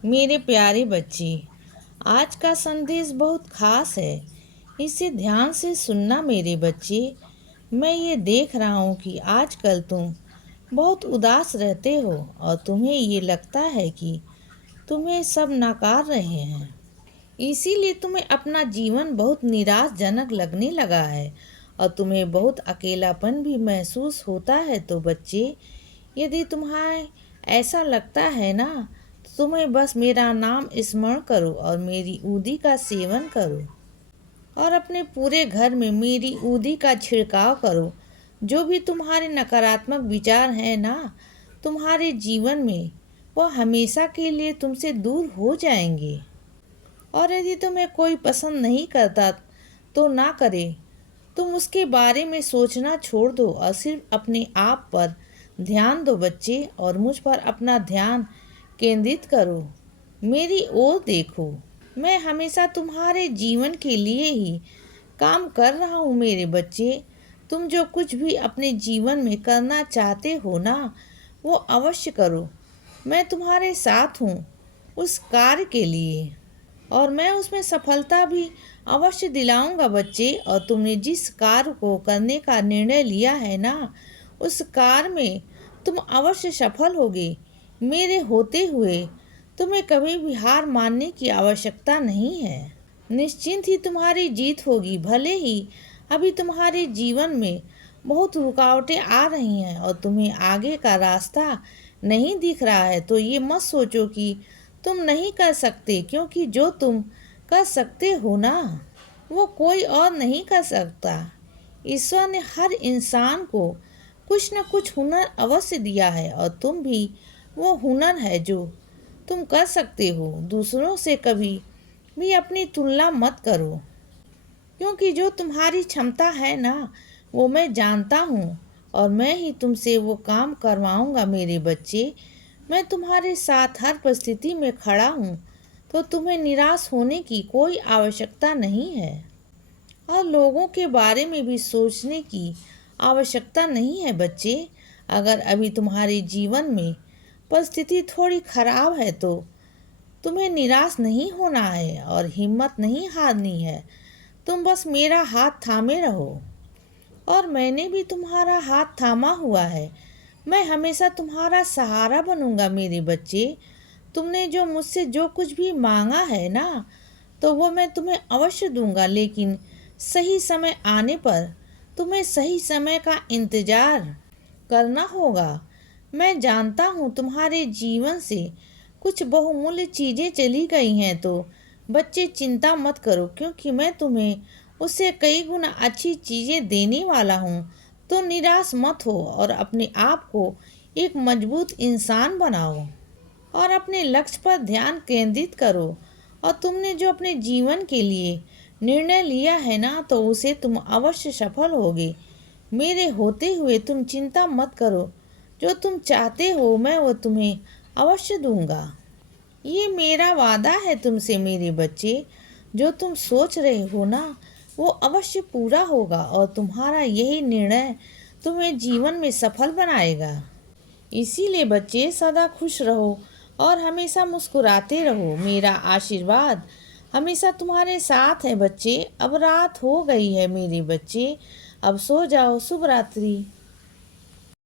मेरे प्यारे बच्चे, आज का संदेश बहुत खास है। इसे ध्यान से सुनना मेरे बच्चे। मैं ये देख रहा हूँ कि आजकल तुम बहुत उदास रहते हो और तुम्हें ये लगता है कि तुम्हें सब नकार रहे हैं। इसीलिए तुम्हें अपना जीवन बहुत निराशजनक लगने लगा है और तुम्हें बहुत अकेलापन भी महसूस होता है। तो बच्चे, यदि तुम्हें ऐसा लगता है ना, तो तुम्हें बस मेरा नाम स्मरण करो और मेरी ऊदी का सेवन करो और अपने पूरे घर में मेरी ऊदी का छिड़काव करो। जो भी तुम्हारे नकारात्मक विचार हैं ना तुम्हारे जीवन में, वो हमेशा के लिए तुमसे दूर हो जाएंगे। और यदि तुम्हें कोई पसंद नहीं करता तो ना करे, तुम उसके बारे में सोचना छोड़ दो और सिर्फ अपने आप पर ध्यान दो बच्चे, और मुझ पर अपना ध्यान केंद्रित करो। मेरी ओर देखो। मैं हमेशा तुम्हारे जीवन के लिए ही काम कर रहा हूँ मेरे बच्चे। तुम जो कुछ भी अपने जीवन में करना चाहते हो ना, वो अवश्य करो। मैं तुम्हारे साथ हूँ उस कार्य के लिए, और मैं उसमें सफलता भी अवश्य दिलाऊंगा बच्चे। और तुमने जिस कार्य को करने का निर्णय लिया है ना, उस कार्य में तुम अवश्य सफल होगे। मेरे होते हुए तुम्हें कभी भी हार मानने की आवश्यकता नहीं है। निश्चिंत ही तुम्हारी जीत होगी। भले ही अभी तुम्हारे जीवन में बहुत रुकावटें आ रही हैं और तुम्हें आगे का रास्ता नहीं दिख रहा है, तो ये मत सोचो कि तुम नहीं कर सकते, क्योंकि जो तुम कर सकते हो ना, वो कोई और नहीं कर सकता। ईश्वर ने हर इंसान को कुछ न कुछ हुनर अवश्य दिया है, और तुम भी वो हुनर है जो तुम कर सकते हो। दूसरों से कभी भी अपनी तुलना मत करो, क्योंकि जो तुम्हारी क्षमता है ना, वो मैं जानता हूँ, और मैं ही तुमसे वो काम करवाऊँगा मेरे बच्चे। मैं तुम्हारे साथ हर परिस्थिति में खड़ा हूँ, तो तुम्हें निराश होने की कोई आवश्यकता नहीं है, और लोगों के बारे में भी सोचने की आवश्यकता नहीं है बच्चे। अगर अभी तुम्हारे जीवन में परिस्थिति थोड़ी खराब है, तो तुम्हें निराश नहीं होना है और हिम्मत नहीं हारनी है। तुम बस मेरा हाथ थामे रहो, और मैंने भी तुम्हारा हाथ थामा हुआ है। मैं हमेशा तुम्हारा सहारा बनूंगा मेरे बच्चे। तुमने जो मुझसे जो कुछ भी मांगा है ना, तो वो मैं तुम्हें अवश्य दूंगा, लेकिन सही समय आने पर तुम्हें सही समय का इंतजार करना होगा। मैं जानता हूँ तुम्हारे जीवन से कुछ बहुमूल्य चीज़ें चली गई हैं, तो बच्चे चिंता मत करो, क्योंकि मैं तुम्हें उससे कई गुना अच्छी चीज़ें देने वाला हूँ। तो निराश मत हो और अपने आप को एक मजबूत इंसान बनाओ और अपने लक्ष्य पर ध्यान केंद्रित करो। और तुमने जो अपने जीवन के लिए निर्णय लिया है ना, तो उसे तुम अवश्य सफल होगे। मेरे होते हुए तुम चिंता मत करो। जो तुम चाहते हो मैं वो तुम्हें अवश्य दूंगा। ये मेरा वादा है तुमसे मेरे बच्चे। जो तुम सोच रहे हो ना, वो अवश्य पूरा होगा, और तुम्हारा यही निर्णय तुम्हें जीवन में सफल बनाएगा। इसीलिए बच्चे, सदा खुश रहो और हमेशा मुस्कुराते रहो। मेरा आशीर्वाद हमेशा तुम्हारे साथ है बच्चे। अब रात हो गई है मेरे बच्चे, अब सो जाओ। शुभ रात्रि।